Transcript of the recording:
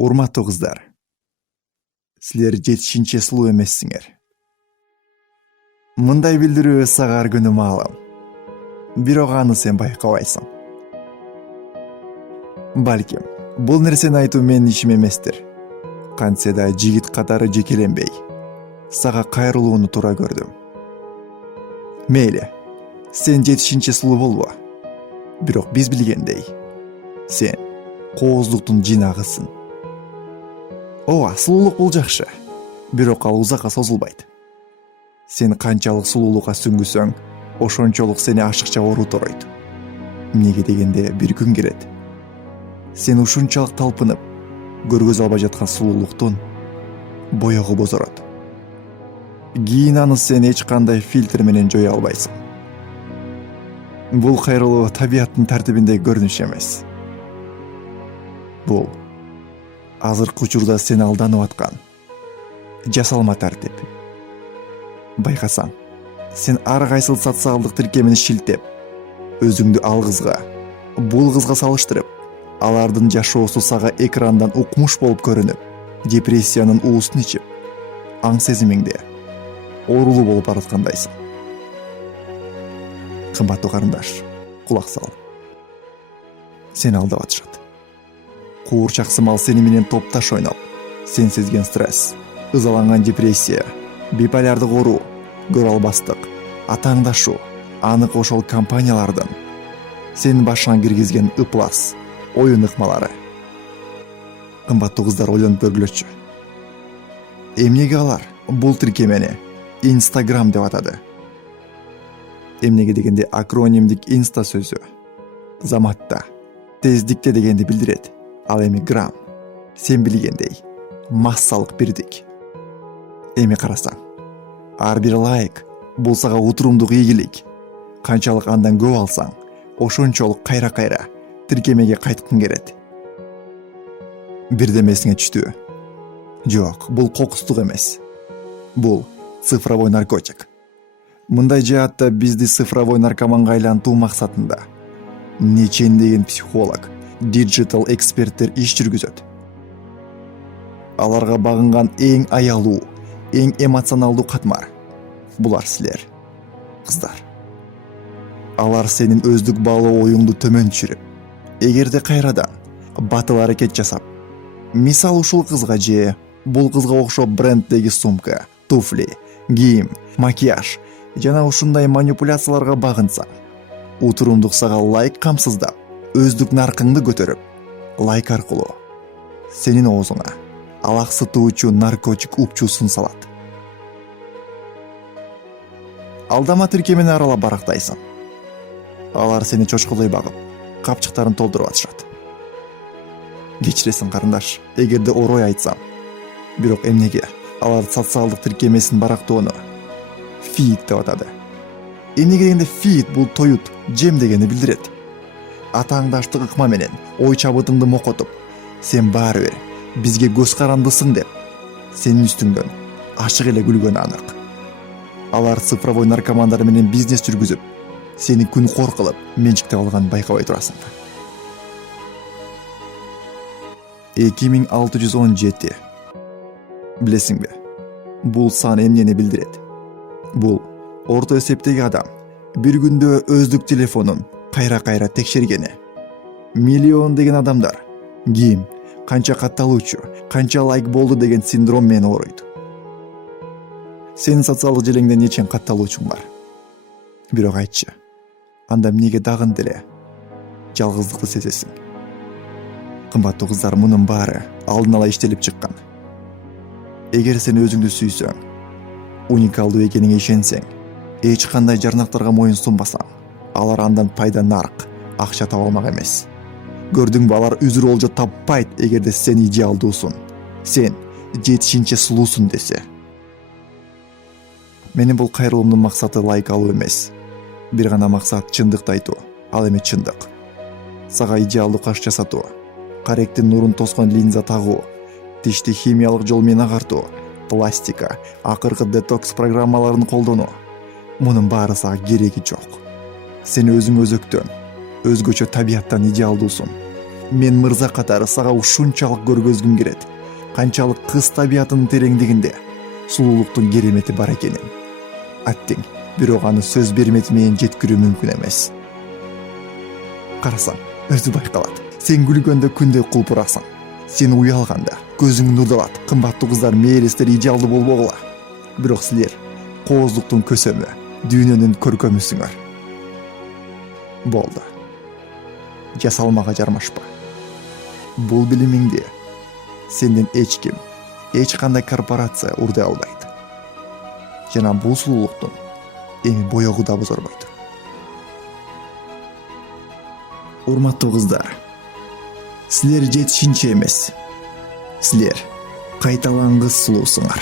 Урматтуу кыздар, силер жетишинче сулуу эмессиңер. Мындай билдирүү сага ар күнү маалым. Бирок аны сен байкабайсың. Балким, бул нерсени айтуу менин ишим эместир. Кантсе да жигит катары жекеленбей, сага кайрылууну туура көрдүм. Мейли, сен жетишинче сулуу болбо. Бирок биз билгендей, сен кооздуктун жинагысың. Ооба, сулуулук бул жакшы, бирок ал узакка созулбайт. Сен канчалык сулуулукка сүңгүсөң, ошончолук сени ашыкча ооруторойт. Эмнеге дегенде бир күн келет. Сен ушунчалык талпынып, көргөзө албай жаткан сулуулуктун боёгу бозорот. Кийин аны сен эч кандай фильтр менен жое албайсың. Бул кайрылуу табияттын тартибиндеги көрүнүш эмес. Бул азыркы учурда сени алданып аткан жасалма тартип. Байкасаң, сен ар кайсыл социалдык тиркемени шилтеп, өзүңдү ал кызга, бул кызга салыштырып, алардын жашоосу сага экрандан укмуш болуп көрүнүп, депрессиянын уусун ичип, аң сезимиңде оорулуу болуп бараткандайсың. Кымбаттуу карындаш, кулак сал. Сени алдап атышат. Куурчак сымал сени менен топташ ойноп, сен сезген стресс, ызаланган депрессия, биполярдык оору, көрө албастык, атаңдашуу, анык ошол компаниялардын сенин башыңа киргизген ыплас, оюн ыкмалары. Кымбаттуу кыздар, ойлонуп көргүлөчү. Эмнеге алар бул тиркемени Instagram деп атады? Эмнеге дегенде акронимдик инста сөзү заматта, тездикте дегенди билдирет. Ал эми грамм, сен билгендей, массалык бирдик. Эми карасаң, ар бир лайк бул сага утурумдук ийгилик. Канчалык андан көп алсаң, ошончолук кайра-кайра тиркемеге кайткың келет. Бирдемесиңе түштү? Жок, бул кокустук эмес. Бул цифровой наркотик. Мындай жаатта бизди цифровой наркоманга айлантуу максатында нечендеген психолог, диджитал эксперттер иш жүргүзөт. Аларга багынган эң аялуу, эң эмоционалдуу катмар булар силер, кыздар. Алар сенин өздүк баалоо оюңду төмөн түшүрүп, эгерде кайрадан батыл аракет жасап, мисалы ушул кызга же бул кызга окшоп бренддеги сумка, туфли, кийим, макияж жана ушундай манипуляцияларга багынсаң, утурумдук сага лайк камсыздап, өздүк наркыңды көтөрүп, лайк аркылуу сенин оозуңа алаксытуучу наркотик упчуусун салат. Алдама тиркемени аралап барактайсың. Алар сени чочколой багып, капчыктарын толтуруп атышат. Кечиресиң карындаш, эгерде орой айтсам. Бирок эмнеге алар социалдык тиркемесин барактоону фид деп атады? Эмнеге дегенде фид бул тоют, жем дегенди билдирет. Атаңдаштык ыкма менен ой чабытыңды мокотуп, сен баары бир бизге көз карандысың деп, сенин үстүңдөн ачык эле күлгөнү анык. Алар цифровой наркомандар менен бизнес жүргүзүп, сени күн кор кылып, менчиктеп алганын байкабай турасың. 2617. Билесиңби? Бул сан эмнени билдирет? Бул орто эсептеги адам бир күндө өздүк телефонун кайра-кайра текшергени. Миллион деген адамдар ким, канча катталуучу, канча лайк болду деген синдром менен ооруйт. Сенин социалдык желеңде нечен катталуучуң бар? Бирок айтчы, анда эмнеге дагы деле жалгыздыкты сезесиң? Кымбаттуу кыздар, мунун баары алдын ала иштелип чыккан. Эгер сен өзүңдү сүйсөң, уникалдуу экениңе ишенсең, эч кандай жарнактарга моюн сунбасаң, алар андан пайда нарк, акча таба алмак эмес. Көрдүңбү, алар үзүр олжо таппайт эгерде сен идеалдуусун, сен жетишинче сулуусун десе. Менин бул кайрылуумдун максаты лайк алуу эмес. Бир гана максат чындыкты айтуу, ал эми чындык. Сага идеалдуу каш жасатуу, каректин нурун тоскон линза тагуу, тишти химиялык жол менен агартуу, пластика, акыркы детокс программаларын колдонуу. Мунун баары сага кереги жок. Сен өзүң өзөктөн, өзгөчө табияттан идеалдуусун. Мен мырза катары сага ушунчалык көргөзгүм келет, канчалык кыз табиятынын тереңдигинде сулуулуктун керемети бар экенин. Аттең, бирок аны сөз бермети менен жеткирүү мүмкүн эмес. Карасаң, өзү байкалат. Сен күлгөндө күндөй кулпурасың. Сен уялганда көзүң нурдалат. Кымбаттуу кыздар, мээрестер идеалдуу болбогула. Бирок силер кооздуктун көсөмү, дүйнөнүн көркөмүсүңөр. Болду. Жасалмага жармашпа. Бул билимиңди сенден эч ким, эч кандай корпорация урдай албайт. Жана бул сулуулуктун эми боёгу да бозорбойт. Урматтуу кыздар, силер жетишинчи эмес. Силер кайталангыс сулуусуңар.